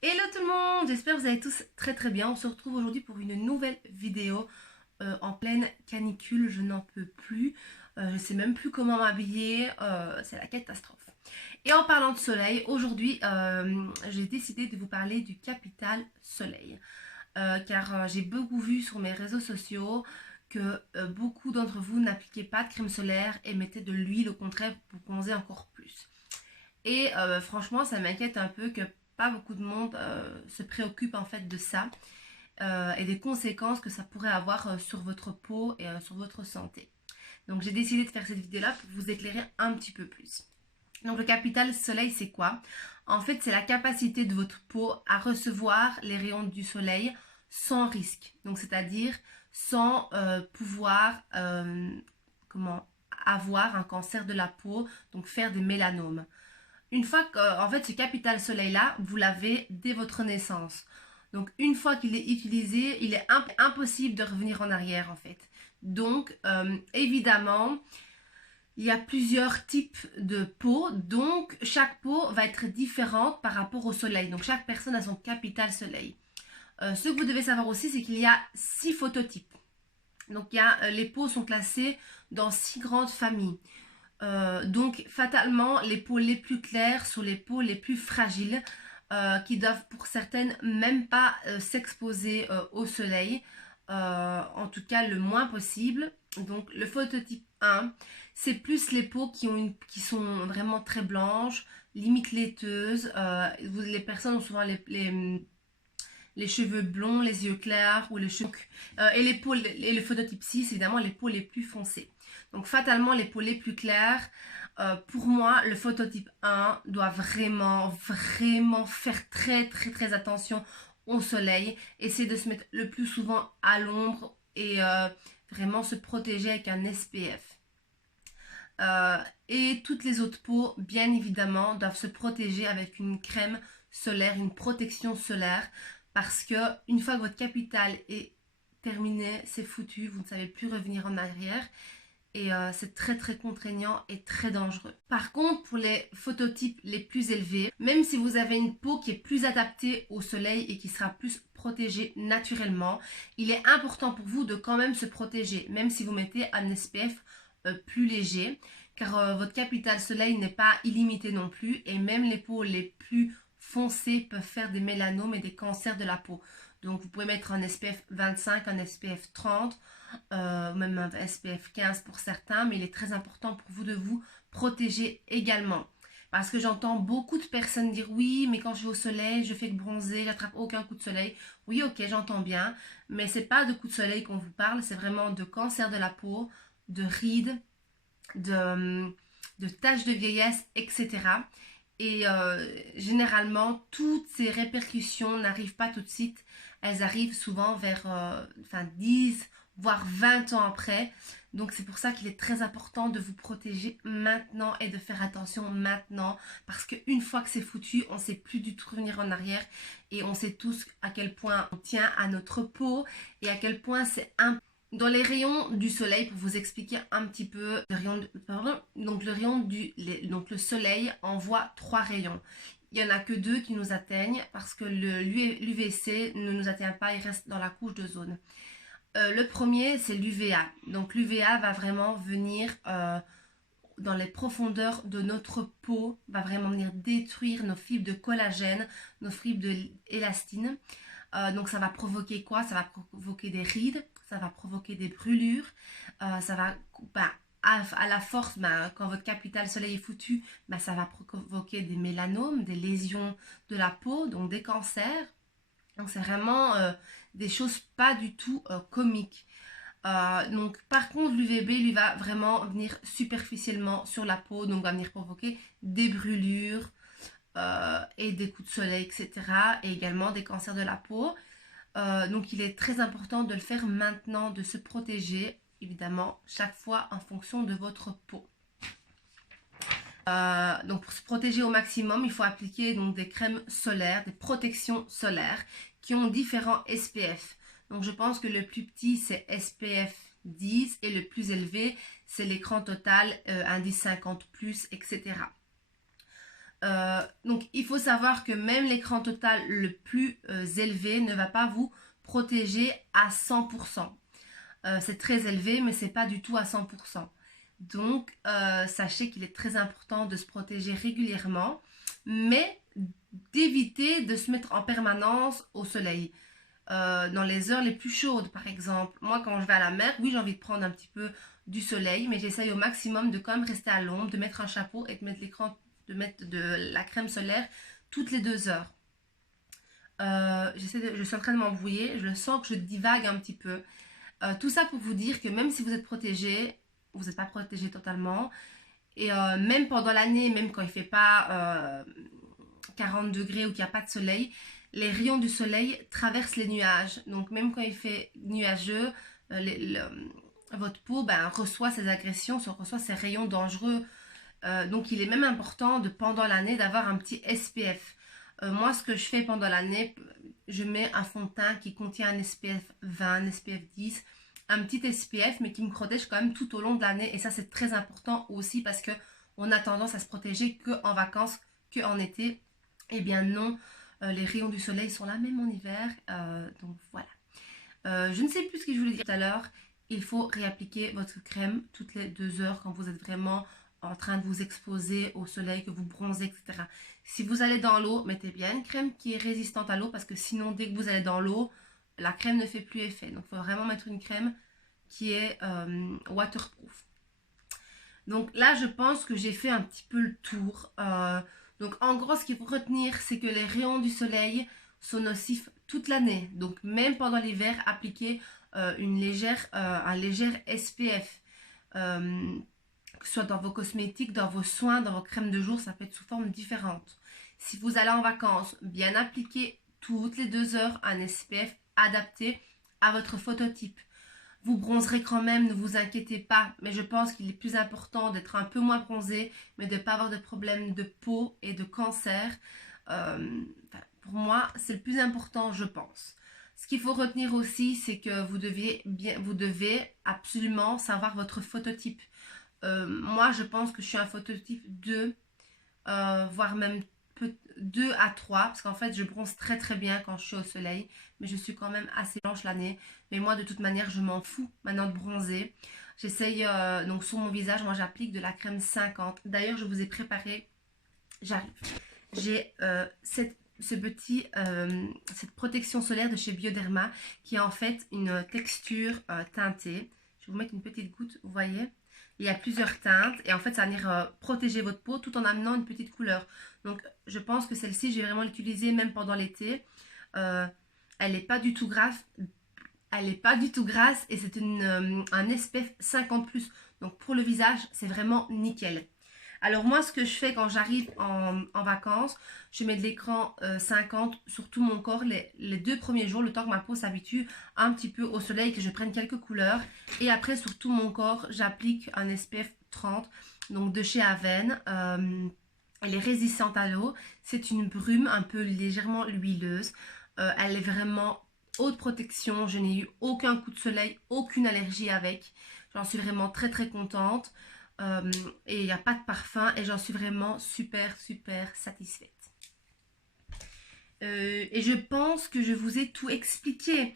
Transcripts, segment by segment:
Hello tout le monde, j'espère que vous allez tous très bien. On se retrouve aujourd'hui pour une nouvelle vidéo en pleine canicule. Je n'en peux plus. Je ne sais même plus comment m'habiller. C'est la catastrophe. Et en parlant de soleil, aujourd'hui, j'ai décidé de vous parler du capital soleil. Car j'ai beaucoup vu sur mes réseaux sociaux que beaucoup d'entre vous n'appliquaient pas de crème solaire et mettaient de l'huile au contraire pour bronzer encore plus. Et franchement, ça m'inquiète un peu que pas beaucoup de monde se préoccupe en fait de ça et des conséquences que ça pourrait avoir sur votre peau et sur votre santé. Donc j'ai décidé de faire cette vidéo-là pour vous éclairer un petit peu plus. Donc le capital soleil, c'est quoi? En fait, c'est la capacité de votre peau à recevoir les rayons du soleil sans risque. Donc c'est-à-dire sans pouvoir comment avoir un cancer de la peau, donc faire des mélanomes. Une fois que, en fait, ce capital soleil-là, vous l'avez dès votre naissance. Donc, une fois qu'il est utilisé, il est impossible de revenir en arrière, en fait. Donc, évidemment, il y a plusieurs types de peau. Donc, chaque peau va être différente par rapport au soleil. Donc, chaque personne a son capital soleil. Ce que vous devez savoir aussi, c'est qu'il y a 6 phototypes. Donc, les peaux sont classées dans 6 grandes familles. Donc fatalement, les peaux les plus claires sont les peaux les plus fragiles qui doivent pour certaines même pas s'exposer au soleil, en tout cas le moins possible. Donc le phototype 1, c'est plus les peaux qui sont vraiment très blanches, limite laiteuses. Les personnes ont souvent les cheveux blonds, les yeux clairs ou les cheveux. Et le phototype 6, évidemment, les peaux les plus foncées. Donc, fatalement, les peaux les plus claires. Pour moi, le phototype 1 doit vraiment faire très attention au soleil. Essayer de se mettre le plus souvent à l'ombre et vraiment se protéger avec un SPF. Et toutes les autres peaux, bien évidemment, doivent se protéger avec une crème solaire, une protection solaire, parce que une fois que votre capital est terminé, c'est foutu, vous ne savez plus revenir en arrière. Et c'est très contraignant et très dangereux. Par contre, pour les phototypes les plus élevés, même si vous avez une peau qui est plus adaptée au soleil et qui sera plus protégée naturellement, il est important pour vous de quand même se protéger, même si vous mettez un SPF plus léger, car votre capital soleil n'est pas illimité non plus, et même les peaux les plus foncées peuvent faire des mélanomes et des cancers de la peau. Donc vous pouvez mettre un SPF 25, un SPF 30, même un SPF 15 pour certains, mais il est très important pour vous de vous protéger également. Parce que j'entends beaucoup de personnes dire oui, mais quand je vais au soleil, je fais que bronzer, j'attrape aucun coup de soleil. Oui, ok, j'entends bien, mais c'est pas de coup de soleil qu'on vous parle, c'est vraiment de cancer de la peau, de rides, de taches de vieillesse, etc. Et généralement, toutes ces répercussions n'arrivent pas tout de suite. Elles arrivent souvent vers 10, voire 20 ans après. Donc c'est pour ça qu'il est très important de vous protéger maintenant et de faire attention maintenant. Parce qu'une fois que c'est foutu, on ne sait plus du tout revenir en arrière. Et on sait tous à quel point on tient à notre peau et à quel point c'est important. Dans les rayons du soleil, pour vous expliquer un petit peu, donc le soleil envoie 3 rayons. Il n'y en a que 2 qui nous atteignent parce que l'UVC ne nous atteint pas, il reste dans la couche d'ozone. Le premier, c'est l'UVA. Donc l'UVA va vraiment venir dans les profondeurs de notre peau, va vraiment venir détruire nos fibres de collagène, nos fibres d'élastine. Donc ça va provoquer quoi? Ça va provoquer des rides, ça va provoquer des brûlures, ça va, à la force, quand votre capital soleil est foutu, ça va provoquer des mélanomes, des lésions de la peau, donc des cancers. Donc c'est vraiment des choses pas du tout comiques. Donc par contre l'UVB lui va vraiment venir superficiellement sur la peau, donc va venir provoquer des brûlures, et des coups de soleil, etc. Et également des cancers de la peau. Donc il est très important de le faire maintenant, de se protéger, évidemment, chaque fois en fonction de votre peau. Donc pour se protéger au maximum, il faut appliquer donc des crèmes solaires, des protections solaires qui ont différents SPF. Donc je pense que le plus petit c'est SPF 10 et le plus élevé c'est l'écran total indice 50+, etc. Donc il faut savoir que même l'écran total le plus élevé ne va pas vous protéger à 100%. C'est très élevé, mais c'est pas du tout à 100%. Donc, sachez qu'il est très important de se protéger régulièrement, mais d'éviter de se mettre en permanence au soleil. Dans les heures les plus chaudes, par exemple. Moi, quand je vais à la mer, oui, j'ai envie de prendre un petit peu du soleil, mais j'essaye au maximum de quand même rester à l'ombre, de mettre un chapeau et de mettre l'écran, de mettre de la crème solaire toutes les 2 heures. Je suis en train de m'embrouiller, je sens que je divague un petit peu. Tout ça pour vous dire que même si vous êtes protégé, vous n'êtes pas protégé totalement. Et même pendant l'année, même quand il ne fait pas 40 degrés ou qu'il n'y a pas de soleil, les rayons du soleil traversent les nuages. Donc même quand il fait nuageux, votre peau reçoit ces agressions, reçoit ces rayons dangereux. Donc il est même important pendant l'année d'avoir un petit SPF. Moi, ce que je fais pendant l'année, je mets un fond de teint qui contient un SPF 20, un SPF 10, un petit SPF, mais qui me protège quand même tout au long de l'année. Et ça, c'est très important aussi parce que on a tendance à se protéger qu'en vacances, qu'en été. Eh bien non, les rayons du soleil sont là même en hiver. Donc voilà. Je ne sais plus ce que je voulais dire tout à l'heure. Il faut réappliquer votre crème toutes les 2 heures quand vous êtes vraiment en train de vous exposer au soleil, que vous bronzez, etc. Si vous allez dans l'eau, mettez bien une crème qui est résistante à l'eau parce que sinon, dès que vous allez dans l'eau, la crème ne fait plus effet. Donc, il faut vraiment mettre une crème qui est waterproof. Donc là, je pense que j'ai fait un petit peu le tour. Donc en gros, ce qu'il faut retenir, c'est que les rayons du soleil sont nocifs toute l'année. Donc même pendant l'hiver, appliquez un léger SPF. Que ce soit dans vos cosmétiques, dans vos soins, dans vos crèmes de jour, ça peut être sous forme différente. Si vous allez en vacances, bien appliquer toutes les 2 heures un SPF adapté à votre phototype. Vous bronzerez quand même, ne vous inquiétez pas, mais je pense qu'il est plus important d'être un peu moins bronzé, mais de ne pas avoir de problèmes de peau et de cancer. Pour moi, c'est le plus important, je pense. Ce qu'il faut retenir aussi, c'est que vous devez absolument savoir votre phototype. Moi, je pense que je suis un phototype 2, voire même 2 à 3, parce qu'en fait, je bronze très très bien quand je suis au soleil, mais je suis quand même assez blanche l'année. Mais moi, de toute manière, je m'en fous maintenant de bronzer. J'essaye, donc sur mon visage, moi j'applique de la crème 50. D'ailleurs, je vous ai préparé, j'arrive. J'ai cette protection solaire de chez Bioderma qui a en fait une texture teintée. Je vais vous mettre une petite goutte, vous voyez. Il y a plusieurs teintes et en fait ça va venir protéger votre peau tout en amenant une petite couleur. Donc je pense que celle-ci, je vais vraiment l'utiliser même pendant l'été. Elle n'est pas du tout grasse. Elle n'est pas du tout grasse et c'est un SPF 50+. Donc pour le visage, c'est vraiment nickel. Alors moi, ce que je fais quand j'arrive en vacances, je mets de l'écran 50 sur tout mon corps les 2 premiers jours, le temps que ma peau s'habitue un petit peu au soleil, que je prenne quelques couleurs. Et après, sur tout mon corps, j'applique un SPF 30, donc de chez Avène. Elle est résistante à l'eau. C'est une brume un peu légèrement huileuse. Elle est vraiment haute protection. Je n'ai eu aucun coup de soleil, aucune allergie avec. J'en suis vraiment très très contente. Et il n'y a pas de parfum et j'en suis vraiment super satisfaite. Et je pense que je vous ai tout expliqué.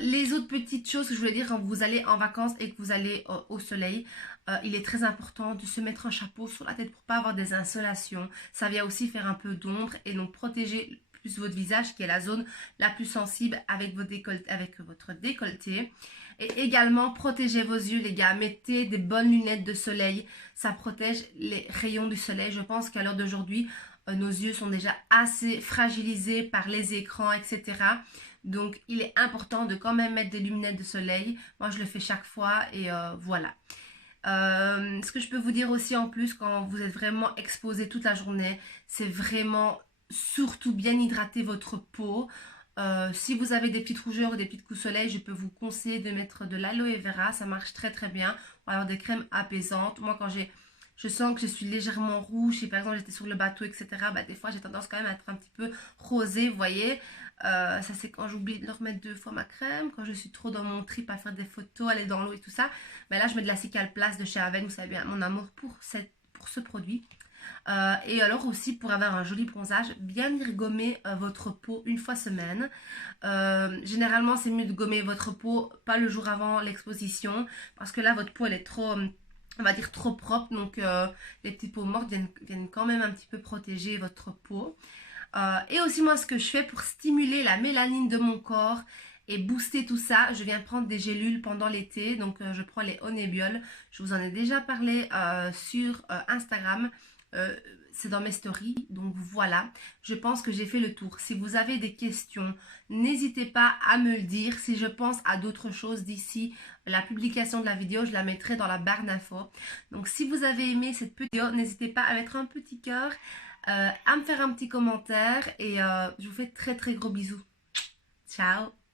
Les autres petites choses que je voulais dire quand vous allez en vacances et que vous allez au soleil, il est très important de se mettre un chapeau sur la tête pour pas avoir des insolations. Ça vient aussi faire un peu d'ombre et donc protéger plus votre visage qui est la zone la plus sensible avec votre décolleté. Et également, protégez vos yeux, les gars. Mettez des bonnes lunettes de soleil. Ça protège les rayons du soleil. Je pense qu'à l'heure d'aujourd'hui, nos yeux sont déjà assez fragilisés par les écrans, etc. Donc, il est important de quand même mettre des lunettes de soleil. Moi, je le fais chaque fois et voilà. Ce que je peux vous dire aussi en plus, quand vous êtes vraiment exposé toute la journée, c'est vraiment surtout bien hydrater votre peau. Si vous avez des petites rougeurs ou des petites coups de soleil, je peux vous conseiller de mettre de l'aloe vera, ça marche très très bien. Ou alors des crèmes apaisantes. Moi quand je sens que je suis légèrement rouge, si par exemple j'étais sur le bateau, etc., des fois j'ai tendance quand même à être un petit peu rosée, vous voyez. Ça c'est quand j'oublie de leur mettre 2 fois ma crème, quand je suis trop dans mon trip à faire des photos, aller dans l'eau et tout ça. Là je mets de la Cicaplast de chez Avène, vous savez bien mon amour pour ce produit. Et alors aussi pour avoir un joli bronzage, bien y gommer votre peau une fois semaine. Généralement c'est mieux de gommer votre peau pas le jour avant l'exposition parce que là votre peau elle est trop, on va dire trop propre, donc les petites peaux mortes viennent quand même un petit peu protéger votre peau. Et aussi moi ce que je fais pour stimuler la mélanine de mon corps et booster tout ça, je viens prendre des gélules pendant l'été, donc je prends les Onébiol. Je vous en ai déjà parlé sur Instagram, c'est dans mes stories, donc voilà, je pense que j'ai fait le tour. Si vous avez des questions, n'hésitez pas à me le dire. Si je pense à d'autres choses d'ici la publication de la vidéo, je la mettrai dans la barre d'infos. Donc si vous avez aimé cette petite vidéo, n'hésitez pas à mettre un petit cœur, à me faire un petit commentaire et je vous fais très très gros bisous. Ciao!